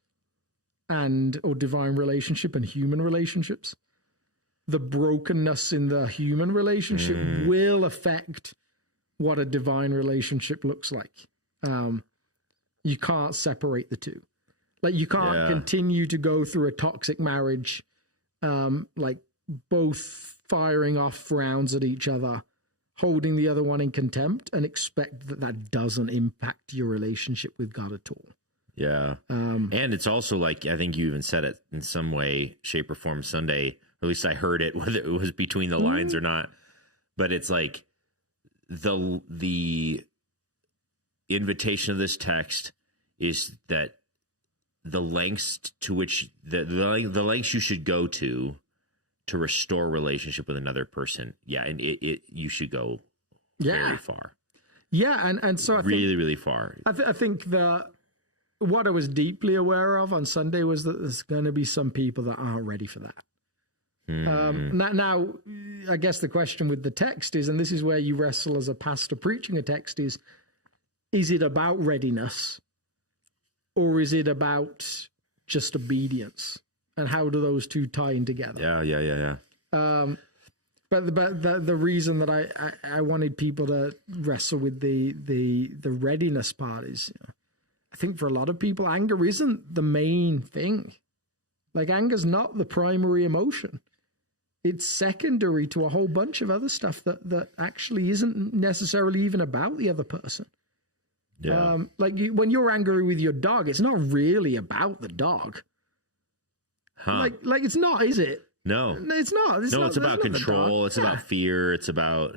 or divine relationship and human relationships. The brokenness in the human relationship will affect what a divine relationship looks like. You can't separate the two. Like you can't continue to go through a toxic marriage, like both firing off rounds at each other, holding the other one in contempt, and expect that doesn't impact your relationship with God at all. Yeah. And it's also like, I think you even said it in some way, shape or form Sunday, or at least I heard it, whether it was between the lines or not, but it's like the invitation of this text is that the lengths to which the lengths you should go to restore relationship with another person. Yeah. And you should go very far. Yeah. And so I think, really far. I think what I was deeply aware of on Sunday was that there's going to be some people that aren't ready for that. Now, I guess the question with the text is, and this is where you wrestle as a pastor preaching a text, is it about readiness or is it about just obedience? And how do those two tie in together? Yeah. But the reason that I wanted people to wrestle with the readiness part is, I think for a lot of people, anger isn't the main thing. Like, anger's not the primary emotion. It's secondary to a whole bunch of other stuff that actually isn't necessarily even about the other person. Yeah. When you're angry with your dog, it's not really about the dog. Huh. Like it's not, is it? No, it's not. It's about control. It's about fear. It's about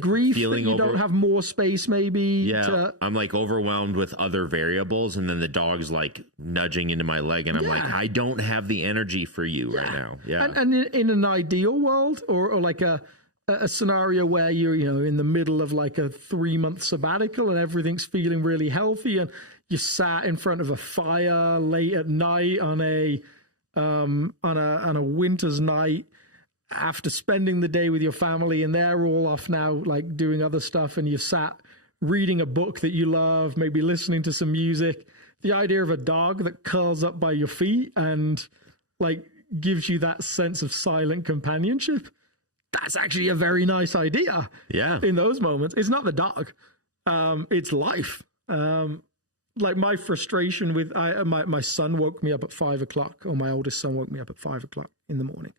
grief. Feeling that you don't have more space, maybe. Yeah, I'm like overwhelmed with other variables, and then the dog's like nudging into my leg, and I'm like, I don't have the energy for you right now. Yeah, and in an ideal world, or like a scenario where you're in the middle of like a 3-month sabbatical and everything's feeling really healthy, and you sat in front of a fire late at night on a winter's night after spending the day with your family, and they're all off now, like doing other stuff, and you sat reading a book that you love, maybe listening to some music. The idea of a dog that curls up by your feet and like gives you that sense of silent companionship, that's actually a very nice idea. Yeah. In those moments, it's not the dog, it's life. Like my frustration with my son woke me up at 5 o'clock, or my oldest son woke me up at 5 o'clock in the morning,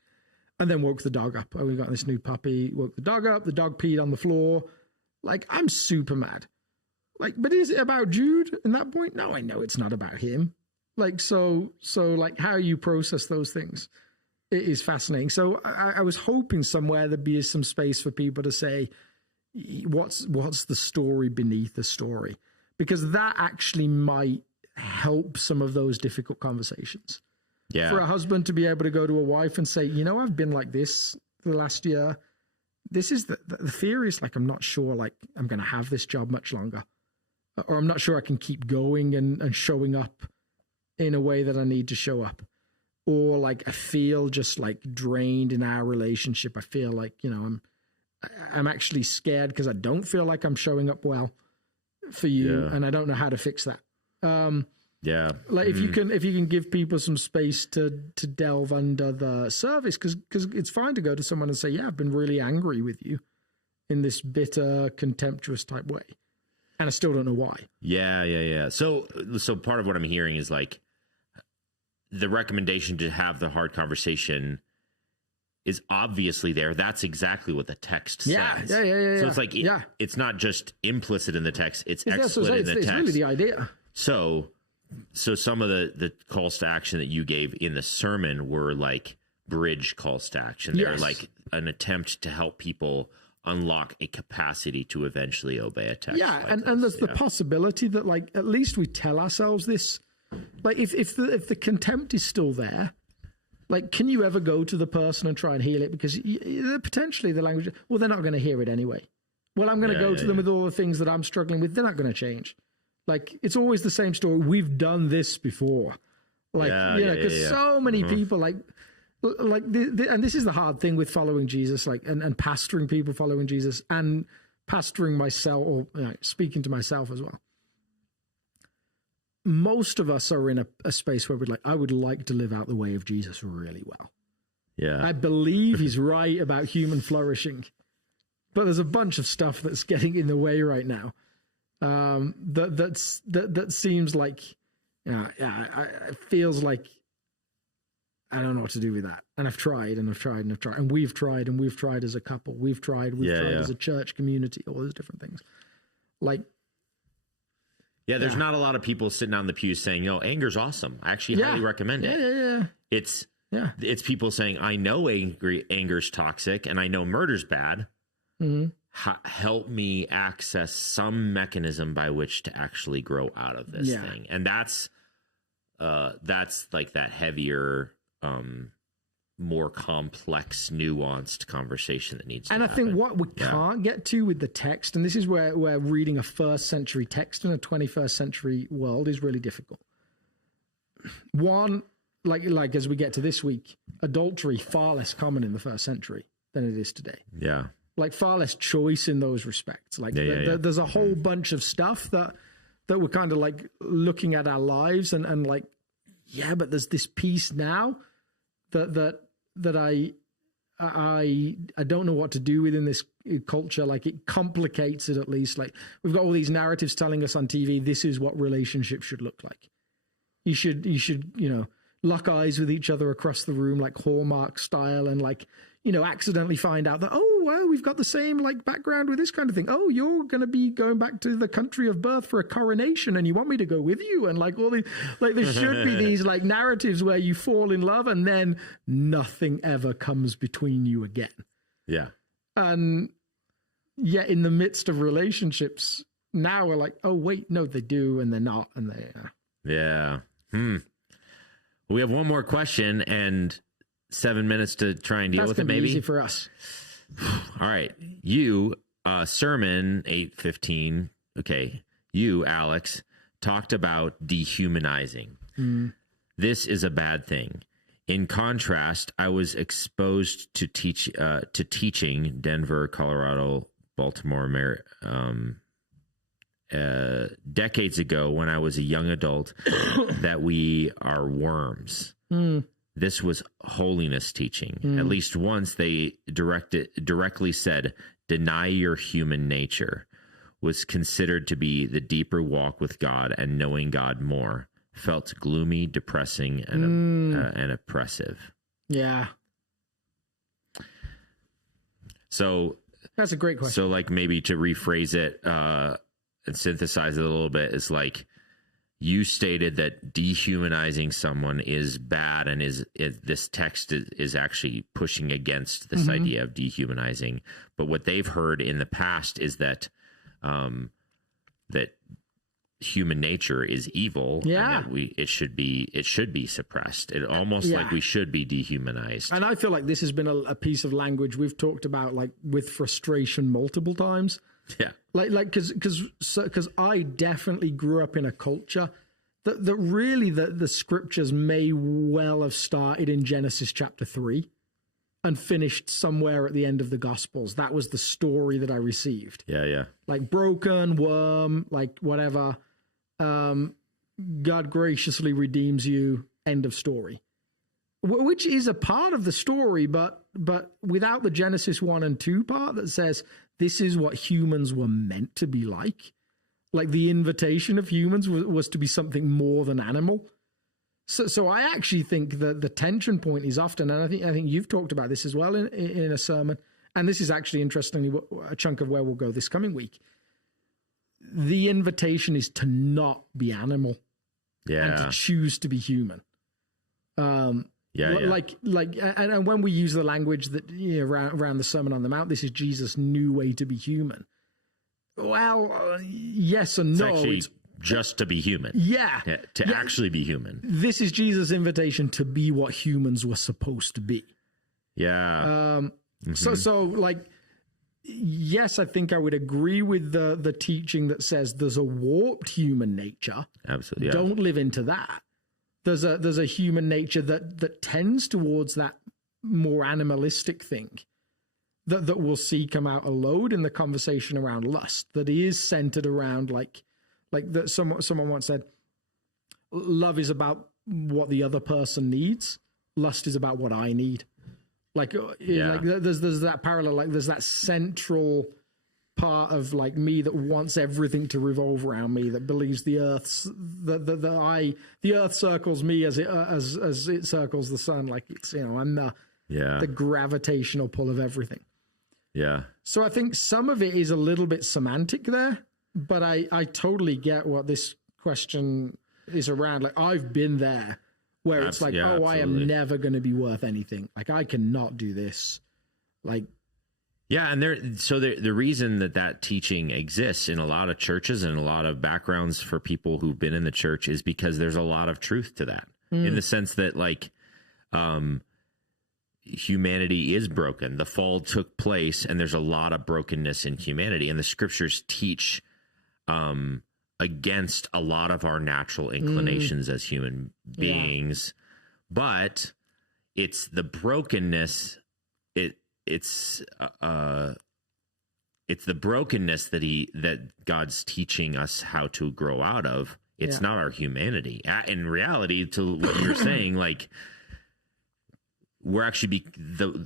and then woke the dog up. We got this new puppy, woke the dog up. The dog peed on the floor. Like, I'm super mad. Like, but is it about Jude in that point? No, I know it's not about him. Like, so like how you process those things, it is fascinating. So I was hoping somewhere there'd be some space for people to say, what's the story beneath the story? Because that actually might help some of those difficult conversations. Yeah. For a husband to be able to go to a wife and say, I've been like this the last year. This is the fear is like, I'm not sure, like I'm going to have this job much longer, or I'm not sure I can keep going and showing up in a way that I need to show up. or like I feel just like drained in our relationship. I feel like, I'm actually scared because I don't feel like I'm showing up well for you, and I don't know how to fix that. Like if you can give people some space to delve under the surface, because it's fine to go to someone and say, yeah, I've been really angry with you in this bitter, contemptuous type way, and I still don't know why. Yeah. So part of what I'm hearing is like the recommendation to have the hard conversation is obviously there. That's exactly what the text says. Yeah. So it's like it's not just implicit in the text; it's explicit in the text. It's really the idea. So some of the calls to action that you gave in the sermon were like bridge calls to action. They're like an attempt to help people unlock a capacity to eventually obey a text. Yeah, and there's the possibility that like at least we tell ourselves this. Like if the contempt is still there, like can you ever go to the person and try and heal it? Because potentially the language, well, they're not going to hear it anyway. Well, I'm going to go to them with all the things that I'm struggling with. They're not going to change. Like it's always the same story. We've done this before. Like, because so many people and this is the hard thing with following Jesus, like, and pastoring people following Jesus and pastoring myself or speaking to myself as well. Most of us are in a space where I would like to live out the way of Jesus really well. Yeah. I believe he's right about human flourishing, but there's a bunch of stuff that's getting in the way right now. That seems like, it feels like I don't know what to do with that. And I've tried and we've tried as a couple. We've tried as a church community, all those different things. Like, there's not a lot of people sitting on the pews saying, anger's awesome. I actually highly recommend it. It's people saying, I know anger's toxic and I know murder's bad. Mm-hmm. Help me access some mechanism by which to actually grow out of this thing. And that's like that heavier, more complex, nuanced conversation that needs to happen. And I think what we can't get to with the text, and this is where reading a first century text in a 21st century world is really difficult. One, like as we get to this week, adultery far less common in the first century than it is today. Yeah. Like far less choice in those respects. Like there's a whole bunch of stuff that we're kind of like looking at our lives and like, but there's this piece now that I don't know what to do within this culture. Like it complicates it at least. Like we've got all these narratives telling us on TV, this is what relationships should look like. You should, lock eyes with each other across the room, like Hallmark style, and like, accidentally find out that, we've got the same like background with this kind of thing. Oh, you're going to be going back to the country of birth for a coronation and you want me to go with you. And like all these, like there should be these like narratives where you fall in love and then nothing ever comes between you again. Yeah. And yet in the midst of relationships, now we're like, oh wait, no, they do. And they're not. And they are. Yeah. We have one more question and 7 minutes to try and deal with it. Maybe easy for us. All right. You, sermon 8:15. Okay. You, Alex, talked about dehumanizing. This is a bad thing. In contrast, I was exposed to teaching Denver, Colorado, Baltimore, decades ago when I was a young adult that we are worms. This was holiness teaching. At least once they directly said, deny your human nature, was considered to be the deeper walk with God and knowing God more, felt gloomy, depressing, and oppressive. Yeah. So that's a great question. So like maybe to rephrase it and synthesize it a little bit is like, you stated that dehumanizing someone is bad, and this text is actually pushing against this idea of dehumanizing. But what they've heard in the past is that that human nature is evil. Yeah, and that it should be suppressed. It almost like we should be dehumanized. And I feel like this has been a piece of language we've talked about, like with frustration multiple times. Yeah, like because I definitely grew up in a culture that really the scriptures may well have started in Genesis chapter 3 and finished somewhere at the end of the Gospels. That was the story that I received. Yeah. Like broken, worm, like whatever. God graciously redeems you, end of story. Which is a part of the story, but without the Genesis 1 and 2 part that says this is what humans were meant to be like. Like the invitation of humans was to be something more than animal. So I actually think that the tension point is often, and I think you've talked about this as well in a sermon, and this is actually interestingly a chunk of where we'll go this coming week. The invitation is to not be animal, and to choose to be human. Like, and when we use the language that around the Sermon on the Mount, this is Jesus' new way to be human. Well, yes and no. It's just to be human. Yeah. To actually be human. This is Jesus' invitation to be what humans were supposed to be. Yeah. So like, yes, I think I would agree with the teaching that says there's a warped human nature. Absolutely. Yeah. Don't live into that. There's a human nature that tends towards that more animalistic thing that we'll see come out a load in the conversation around lust, that is centered around like that someone once said, love is about what the other person needs, lust is about what I need. Like there's that parallel, like there's that central part of like me that wants everything to revolve around me, that believes the earth circles me as it circles the sun. Like it's, I'm the gravitational pull of everything. Yeah. So I think some of it is a little bit semantic there, but I totally get what this question is around. Like I've been there where it's like, I am never going to be worth anything. Like I cannot do this. Like, yeah, and the reason that teaching exists in a lot of churches and a lot of backgrounds for people who've been in the church is because there's a lot of truth to that, in the sense that like humanity is broken. The fall took place, and there's a lot of brokenness in humanity, and the scriptures teach against a lot of our natural inclinations as human beings, but it's the brokenness. It's the brokenness that God's teaching us how to grow out of. It's not our humanity. In reality, to what you're saying, like we're actually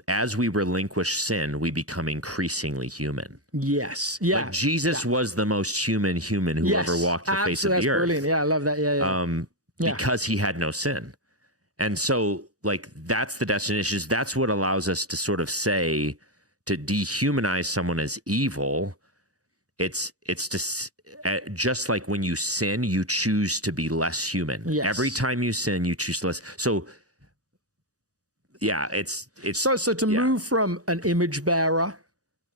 as we relinquish sin, we become increasingly human. Yes, yeah. Like Jesus was the most human who ever walked the face of the earth. Brilliant. Yeah, I love that. Yeah. Because he had no sin. And so, like, that's the destination. That's what allows us to sort of say, to dehumanize someone as evil. It's just like when you sin, you choose to be less human. Yes. Every time you sin, you choose less. So, yeah, it's so to move from an image bearer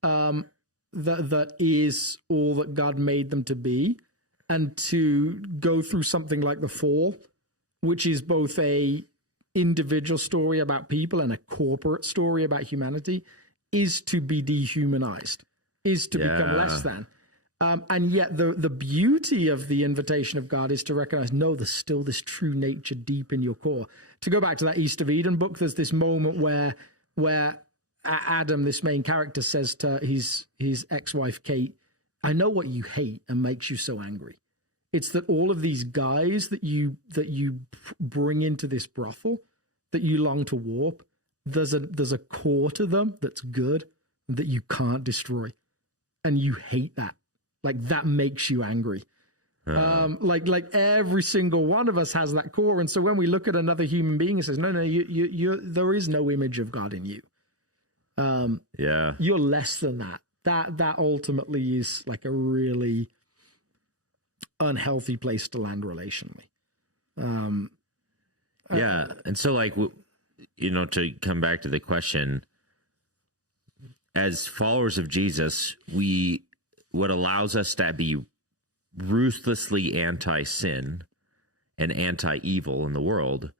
that is all that God made them to be, and to go through something like the fall, which is both a individual story about people and a corporate story about humanity, is to be dehumanized, is to become less than. And yet the beauty of the invitation of God is to recognize, no, there's still this true nature deep in your core. To go back to that East of Eden book, there's this moment where Adam, this main character, says to his ex-wife Kate, I know what you hate and makes you so angry. It's that all of these guys that you bring into this brothel, that you long to warp, there's a core to them that's good, that you can't destroy, and you hate that. Like that makes you angry. Like every single one of us has that core, and so when we look at another human being, it says, no, you there is no image of God in you. You're less than that. That ultimately is like a really unhealthy place to land relationally. And so like, to come back to the question, as followers of Jesus, what allows us to be ruthlessly anti-sin and anti-evil in the world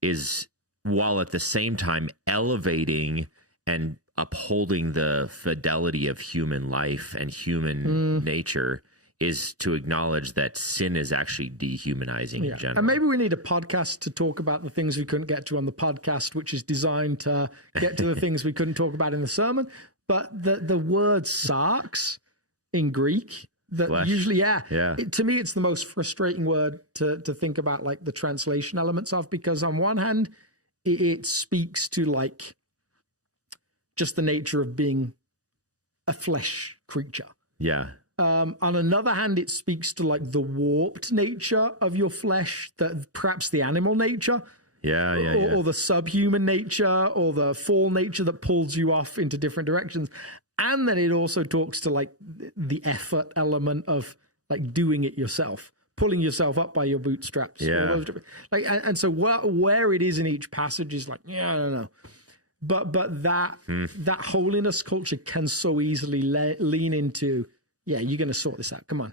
is, while at the same time elevating and upholding the fidelity of human life and human nature, is to acknowledge that sin is actually dehumanizing in general. And maybe we need a podcast to talk about the things we couldn't get to on the podcast, which is designed to get to the things we couldn't talk about in the sermon. But the word sarx in Greek, that Flesh. usually, to me, it's the most frustrating word to think about, like the translation elements of, because on one hand, it speaks to like just the nature of being a flesh creature. Yeah. On another hand, it speaks to like the warped nature of your flesh, that perhaps the animal nature, or the subhuman nature, or the fall nature that pulls you off into different directions. And then it also talks to like the effort element of like doing it yourself, pulling yourself up by your bootstraps. Yeah. Like, and so where it is in each passage is like, I don't know. But that holiness culture can so easily lean into, you're going to sort this out. Come on.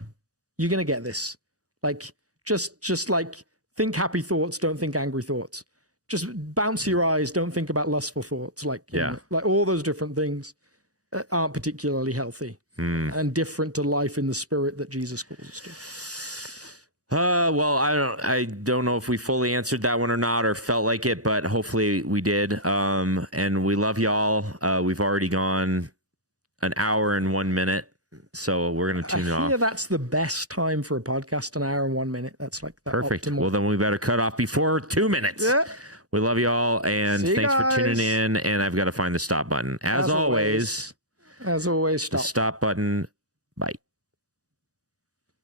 You're going to get this. Like, just like think happy thoughts, don't think angry thoughts. Just bounce your eyes, don't think about lustful thoughts. Like, you know, like all those different things aren't particularly healthy and different to life in the spirit that Jesus calls us to. Well, I don't know if we fully answered that one or not, or felt like it, but hopefully we did. And we love y'all. We've already gone an hour and 1 minute, so we're going to tune it off. Yeah, that's the best time for a podcast, an hour and 1 minute. That's like perfect. Optimal. Well, then we better cut off before 2 minutes. Yeah. We love y'all, and thanks for tuning in. And I've got to find the stop button. As always, stop. The stop button. Bye.